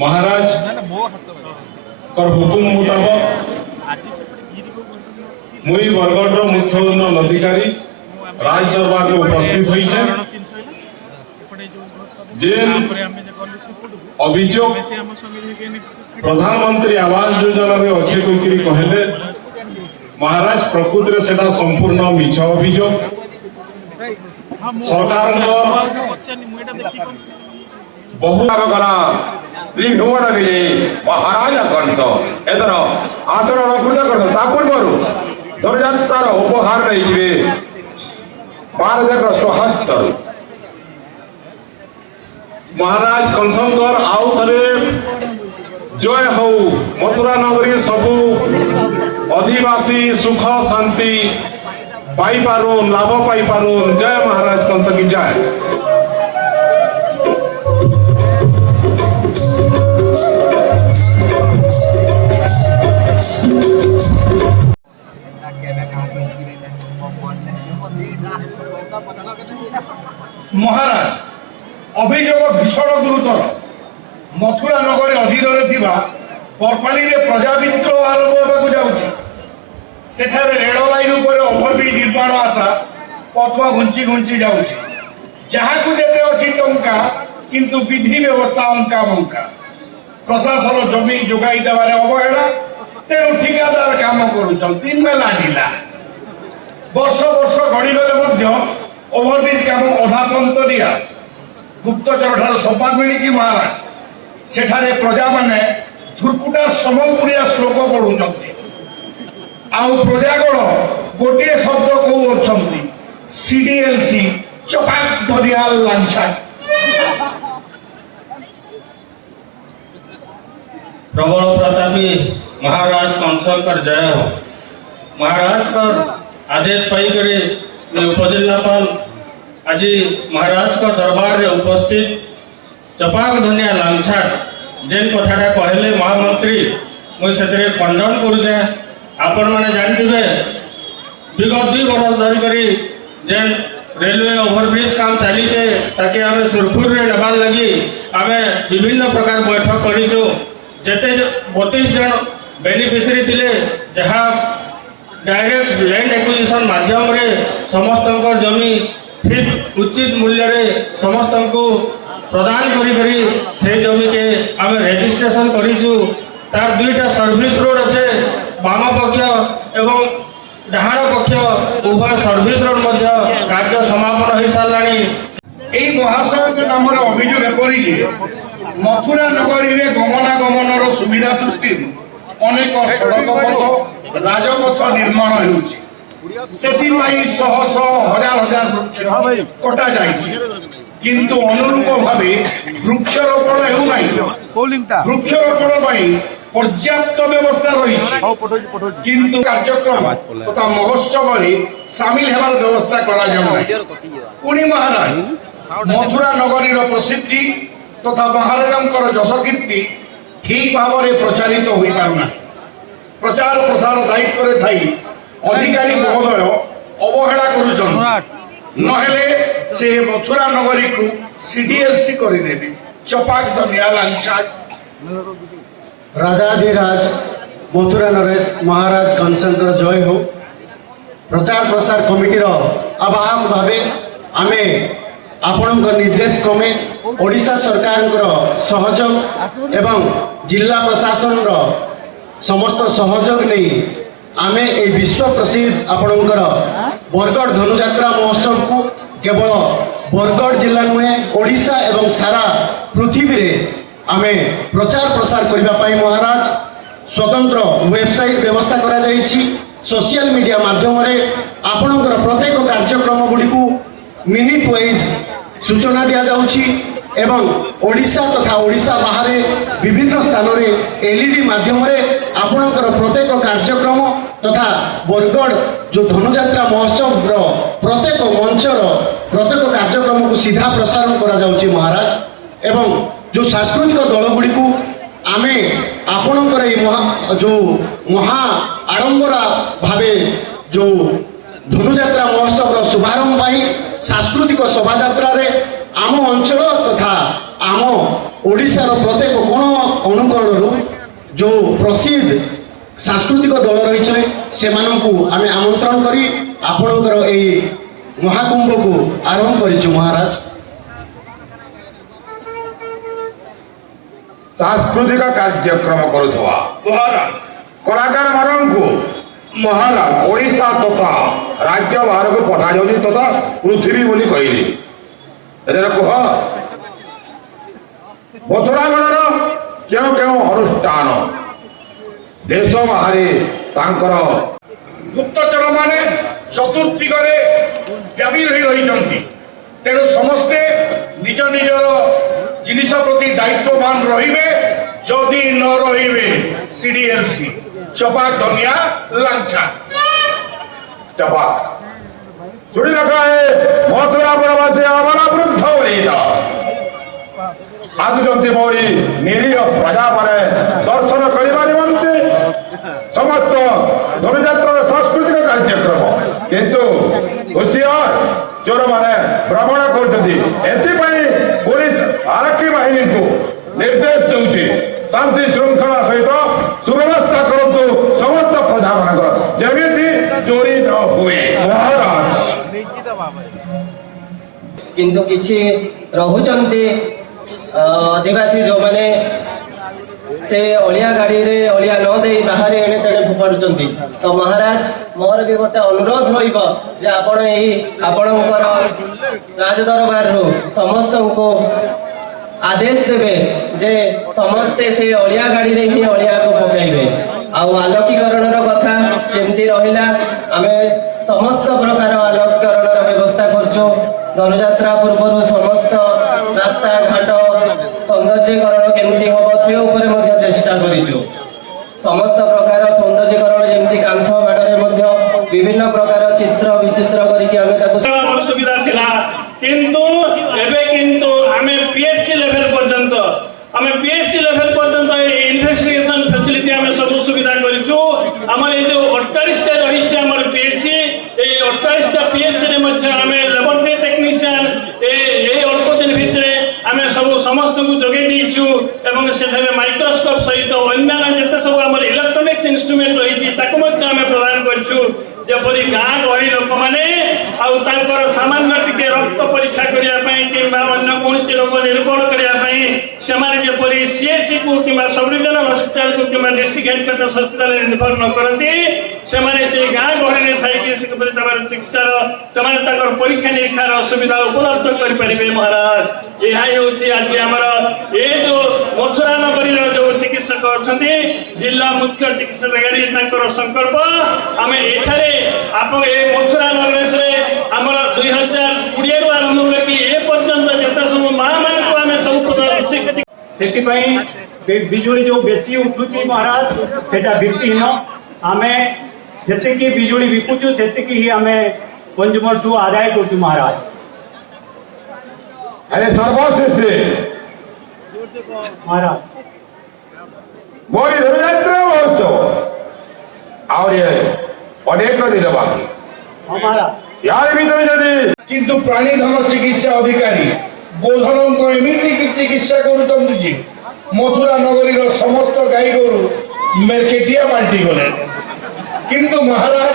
महाराज हुकुम मुताबक मुई बरगढ़ मुख्य उन्नयन अधिकारी राज दरबार में उपस्थित हुई अभियोग प्रधानमंत्री आवास योजना में अच्छे कोई कहले महाराज प्रकृति रे सेटा संपूर्ण मिछ अभियोग सरकार बहु त्रिभुवन विजयी महाराज कंस एदर आचरण पूर्ण कर पूर्व धनुजात्रार उपहार नहीं 12 जाक स्वहस्त महाराज कंसंकर आउ थरे जय हो मथुरा नगरी सबू अधिवासी सुख शांति पाई पारुन लाभ पाई पारुन जय महाराज कंस की जय। महाराज अभियोग भीषण गुरुतर मथुरा नगर अधीन बरपाली प्रजा विद्रोह आरंभ होगा जाऊँगी सेठारे रेल लाइन उपर ओभरब्रिज निर्माण आशा पद्म घुंची घुंची जाऊँगी जहाँ को देते अच्छी टंका किंतु विधि व्यवस्था अंका बंका प्रशासन जमी जोगाई देवारे अवहेला तेणु ठिकादार काम करुँच मेला ढिला वर्ष वर्ष गड़ीगले ओभरब्रिज काम अधा पंतरिया गुप्तचर ठार संवाद मिली महाराज सेठारे प्रजा माने धुरकुटा समलपुरिया श्लोक पढ़ुंट आउ प्रजागण गोटे शब्द कहते सीडीएलसी चपाक दरियाल लांछा प्रबल प्रतापी महाराज कंसकर जय हो। महाराज कर आदेश पाई करे उपजिलापाल आज महाराज का दरबार रे उपस्थित चपाक धनिया लांछाट जेन कथाटा कहले महामंत्री मुझे खंडन करुचे आपण मैंने जानते विगत 2 बरस धरिकी जेन रेलवे ओभरब्रिज काम चलीचे ताकि आम सुरखुर रे नबार लगी आम विभिन्न प्रकार बैठक करूँ जेते 32 जन बेनिफिशियरी थिले जहाँ डायरेक्ट लैंड एक्विजिशन माध्यम रे समस्त जमी ठीक उचित मूल्य रे समस्त को प्रदान करी से जमी के आम रेजिस्ट्रेशन करूँ तार 2टा सर्विस रोड अच्छे बाम पक्ष एवं डाहाण पक्ष उभय सर्विस रोड मध्य कार्य समापन हो सारा महाशय नाम अभियोग एपरी मथुरा नगरी में गमनागमन सुविधा दृष्टि अनेक सड़क पथ राजपथ निर्माण होउछि शह शह हजार हजार वृक्ष कटा जाइछि किंतु अनुरूप भावे वृक्षरोपण हेउनाहि वृक्षरोपण पई पर्याप्त व्यवस्था रही किंतु कार्यक्रम तथा महोत्सव सामिल हेबार व्यवस्था करा जाउना पुणी महाराज मथुरा नगरी प्रसिद्धि तथा महाराजा जश कीर्ति ठीक भाव में प्रचारित हो पारना प्रचार प्रसार दायित्व थी अधिकारी महोदय अवहेला करुछन नहेले से मथुरा नगरी को सीडीएलसी करदेवी चपाक धनिया लांछा राजाधिराज मथुरा नरेश महाराज कंसंकर जय हो। प्रचार प्रसार कमिटीर आवाहक भावे आमे आपण निर्देश क्रमे ओडिशा सरकार सहयोग एवं जिला प्रशासन समस्त सहयोग नहीं आमे ए विश्व प्रसिद्ध आपणकर बरगढ़ धनुजात्रा महोत्सव को केवल बरगढ़ जिला नुहे ओडिशा एवं सारा पृथ्वी रे आमे प्रचार प्रसार करने महाराज स्वतंत्र वेबसाइट व्यवस्था करा जाइछि सोशल मीडिया माध्यम आपणकर प्रत्येक कार्यक्रम गुड़ी को मिनिट वाइज सूचना दि जाउछि एवं ओडिशा तथा ओडिशा बाहर विभिन्न स्थान में एलईडी माध्यम आपणकर प्रत्येक कार्यक्रम तथा बरगढ़ जो धनुजात्रा महोत्सव प्रत्येक मंचर प्रत्येक कार्यक्रम को सीधा प्रसारण करा जाउछि महाराज एवं जो सांस्कृतिक दल गुड़ी को आमे आपणकर जो महा आडंबरा भावे जो धनुजात्रा महोत्सव शुभारंभ सांस्कृतिक शोभा यात्रा आम अंचल तथा आम ଓଡ଼ିଶାର ପ୍ରତ୍ୟେକ କୋଣ ଅନୁକୋଣରୁ ଯେଉଁ ପ୍ରସିଦ୍ଧ ସାଂସ୍କୃତିକ ଦଳ ରହିছে ସେମାନଙ୍କୁ ଆମେ ଆମନ୍ତ୍ରଣ କରି ଆପଣଙ୍କର ଏହି ମହାକୁମ୍ଭକୁ ଆରମ୍ଭ କରିଛୁ ମହାରାଜ। सांस्कृतिक कार्यक्रम करुवा महाराज कलाकार मानू महाराज ओडिशा तथा राज्य बाहर को पठा जाऊँ तथा पृथ्वी बोली कहली कह मथुरागढ़ क्यों क्यों अनुष्ठान देश बाहर तांकर गुप्तचर माने चतुर्दिगरे व्यापी रही तेणु समस्ते निज निजर जिनिस प्रति दायित्ववान रहिबे जदि न रहिबे सीडीएलसी चपा दुनिया लांछा चपा सुनी रखा है मथुरा प्रवासी हमारा वृद्ध वरीता आसुचंती मोरी निरीह प्रजा माने दर्शन करबा निमंते समस्त धनुଯାତ୍ରାର सांस्कृतिक कार्यक्रम किंतु होशियार चोर माने भ्रमण करते पुलिस आरक्षी बाहिनी को निर्देश दूसरी शांति श्रृंखला सहित सुव्यवस्था करतु समस्त प्रजा मान जमी चोरी न हुए महाराज किंतु किछि रहुचंती आदिवासी जो माने से अलिया गाड़ी रे अलिया न दे बाहर एणे तेणे फोपाडुचंती तो महाराज मोर भी गोटे अनुरोध रहिबो जे आपण एही आपणकर राजदरबार रो समस्त को आदेश देवे जे समस्ते से अलिया गाड़ी रे ही अलिया को पकाइबे आ आलोकीकरण कथा जेमती रहिला आमे समस्त प्रकार आलोकीकरण व्यवस्था करछो धनुଯାତ୍ରା पूर्व समस्त रास्ता घाट सौंदर्यकरण केमती हम से ऊपर मध्य चेष्टा करिछु समस्त प्रकार सौंदर्यकरण जेमती कांथ बाड़े मध्य विभिन्न प्रकार चित्र विचित्र करके आमे ताकु सुविधा थिला किंतु एबे किंतु आमे पीएससी लेवल पर्यंत इन्वेस्टिगेशन फैसिलिटी आमे सब सुविधा करिछु हमर ए जो 48 टा रही छै हमर पीएससी ए 48 टा पीएससी रे मध्य आमे लेबोरेटरी टेक्नीशियन ए अल्प दिन भितरे आमे सब समस्त को जोगे दीछु एवं सेठारे माइक्रोस्कोप सहित अन्य जते सब हमर इलेक्ट्रॉनिक्स इंस्ट्रूमेंट रही छै ताको मध्य आमे प्रदान करछु जेपरी गाँ गहली लोक मैंने आर सामान्य टिके रक्त परीक्षा करने कि अन्य कौन रोग निरूपण करने जेपरी सीएससी को कि सब डिविजनल हस्पिटाल को कि डिस्ट्रिक्ट हेडक्वार्टर्स हस्पिटाल रिफर न करती से गाँ गहली थी चिकित्सार परीक्षा निरीक्षार सुविधा उपलब्ध करें महाराज यह आज आम ये जो मथुरा नगरी जो चिकित्सक अच्छा जिला मुख्य चिकित्साधिकारी संकल्प आम एठारे आप मथुरा नगरेश आमर 2020 आरंभ करके ए पर्यंत जिते सब माँ मान को आम सब से बिजुली जो बेसी उठुची महाराज सेटा भित्तिहीन आम जी बिजुली विकुचु से ही आम कंज्यूमर टू आदाय करूँ महाराज अरे सर्वशेष महाराज मोरी धनुଯାତ୍ରା महोत्सव और अनेक दिन बाकी हमारा यार भीतर जदि किंतु प्राणीधन चिकित्सा अधिकारी गोधन को एमती चिकित्सा करुचंती जे मथुरा नगरी समस्त गाई गोरु मेरकेटिया बांटी गले किंतु महाराज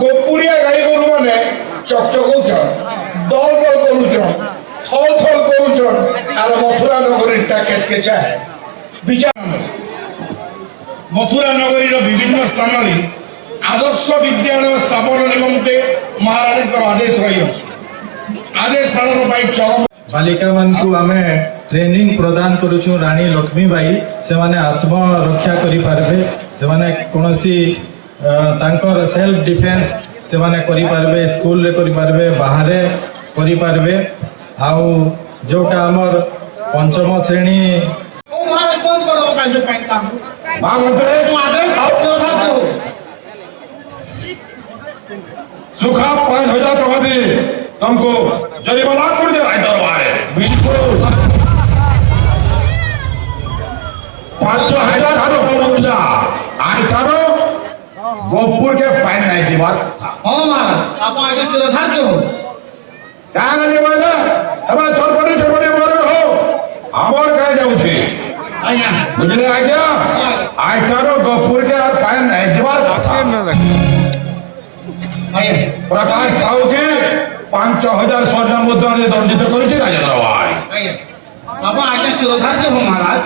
गोपुरिया गाई गोरु माने चकचकौछन दल दल करुछन थल थल करुछन आर मथुरा नगरी टा केचकेचा है विचार मथुरा नगरी विभिन्न स्थान रे आदर्श विद्यालय स्थापन निमंते महाराज आदेश रही आदेश पालन चरम बालिका मानकु आमे ट्रेनिंग प्रदान करूछु रानी लक्ष्मीबाई से माने आत्मरक्षा करि पारबे से माने कोनोसी तांकर सेल्फ डिफेंस से माने करि पारबे स्कूल रे करि पारबे बाहरे करि पारबे आउ जोटा हमर पंचम श्रेणी महाराज बंद कर दो पैंट पैंट काम मां मंत्री आदेश सुखा 5000 टका दे तुमको जरिमाना कर दे राय दरबार बिल्कुल 5000 खानो पड़ूला आइ थारो गोपुर के फाइन नहीं दी बात हां महाराज आप आगे से धार के हो क्या नहीं बोले हमारा छोटे मोरे हो আমার কাছে যাচ্ছে ଆଜ୍ଞା বুঝলে আজ্ঞা আইটার গপুর কে আর পায় নাই যাবার কথা ଆଜ୍ଞା প্রকাশ কাউকে 5000 স্বর্ণ মুদ্রারে দণ্ডিত করেছে রাজেন্দ্র ভাই ଆଜ୍ଞା ଆପଣ ଆଜ୍ଞା ଶିରୋଧାର୍ଯ୍ୟ ହୋ ମହାରାଜ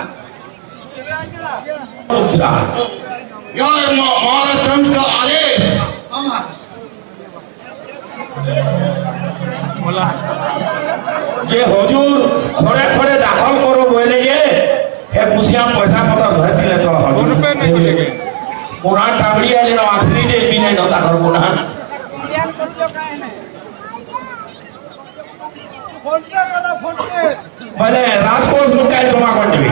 মুদ্রা यह महाराज कंस का आदेश যে হজুর খড়ে খড়ে দাখল করো বলে যে হে মুসিয়া পয়সা পত্র ধরে দিলে তো হজুর পুরা টাবড়ি আলে না আখরি যে বিনে ন দাখল কোনা মানে রাজকোষ লুকায় জমা করে দিবি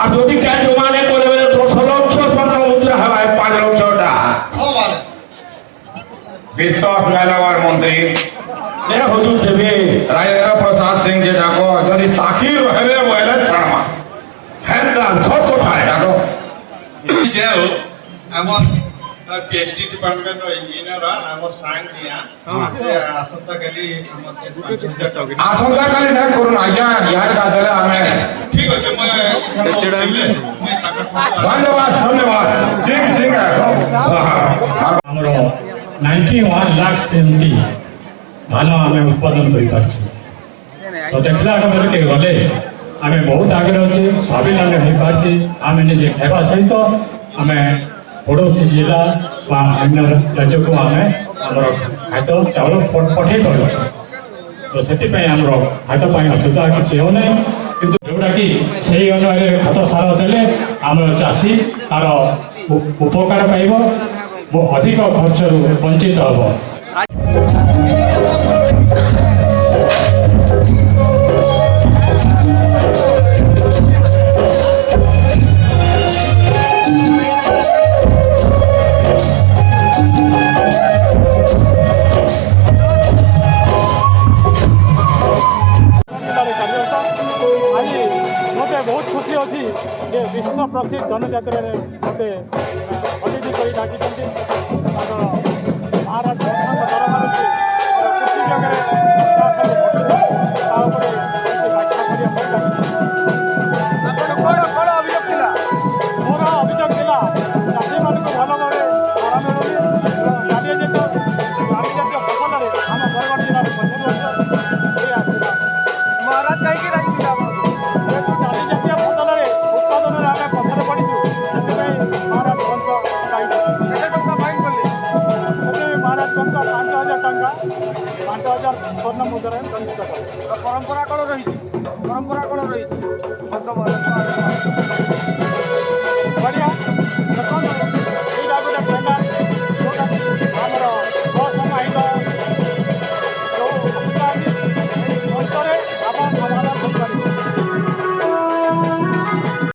আর যদি ক্যাশ জমা নেই করে বলে 10 লক্ষ স্বর্ণ মুদ্রা হবে 5 লক্ষটা বিশ্বাস নাই লাগার মন্ত্রী मेरा हुजूर देवे राजेंद्र प्रसाद सिंह जी डाको यदि साखी रहबे बोले छाड़मा हेंदा सब कोठाए डाको जेल আমার পিএইচডি ডিপার্টমেন্ট ইঞ্জিনিয়ার আমার সাইন দিয়া আছে আসন্তা কালি আমাদের आशंका काली ना करू ना आज्ञा यार साथले हमें ঠিক আছে धन्यवाद धन्यवाद सिंह सिंह ଆମର 91 ଲାख ସେମିତି ଧାନ ଆମେ ଉତ୍ପାଦନ କରିପାରୁଛୁ ତ ଦେଖିଲା ବେଳକେ ଗଲେ ଆମେ ବହୁତ ଆଗରେ ଅଛେ ସ୍ୱାବଲମ୍ବୀ ହେଇପାରୁଛେ ଆମେ ନିଜେ ଖାଇବା ସହିତ ଆମେ ପଡ଼ୋଶୀ ଜିଲ୍ଲା ବା ଅନ୍ୟ ରାଜ୍ୟକୁ ଆମେ ଆମର ଖାଦ୍ୟ ଚାଉଳ ପଠେଇ ପାରୁଛୁ ତ ସେଥିପାଇଁ ଆମର ଖାଦ୍ୟ ପାଇଁ ଅସୁବିଧା କିଛି ହେଉନାହିଁ କିନ୍ତୁ ଯେଉଁଟାକି ସେଇ ଅନୁସାରେ ଖତ ସାର ଦେଲେ ଆମର ଚାଷୀ ତାର ଉପକାର ପାଇବ ଅଧିକ ଖର୍ଚ୍ଚରୁ ବଞ୍ଚିତ ହେବ। ଆଜି ମୋତେ ବହୁତ ଖୁସି ଅଛି ଯେ ବିଶ୍ୱ ପ୍ରସିଦ୍ଧ ଧନୁଯାତ୍ରାରେ ମୋତେ ଅତିଥି କରି ଡାକିଛନ୍ତି ତାଙ୍କର ମହାରାଜ ଦରବାରକୁ ଖୁସି ଜାଗାରେ ତା ଉପରେ ବ୍ୟାଖ୍ୟା କରିବା ପାଇଁ ମୋର ଅଭିଯୋଗ ଥିଲା ଚାଷୀମାନଙ୍କୁ ଭଲ ଭାବରେ ସାର ମିଳୁନି ଜାତୀୟ ଫସଲରେ ଆମ ବରଗଡ଼ ଜିଲ୍ଲାରେ 50 ବର୍ଷ ହୋଇ ଆସିଲା ମହାରାଜ କାହିଁକି ରାଜିଥିଲା ଯେହେତୁ ଡାଲି ଜାତୀୟ ଫସଲରେ ଉତ୍ପାଦନରେ ଆମେ ପଛରେ ପଡ଼ିଛୁ ସେଥିପାଇଁ ମହାରାଜ କଂସ ପାଇଛନ୍ତି କେତେ ଟଙ୍କା ଫାଇନ୍ କଲେ ସେଥିପାଇଁ ମହାରାଜ କଂସ 5000 ଟଙ୍କା 5000 ସ୍ୱର୍ଣ୍ଣ ମୁଦ୍ରାରେ ଦଣ୍ଡିତ କଲେ ପରମ୍ପରା କ'ଣ ରହିଛି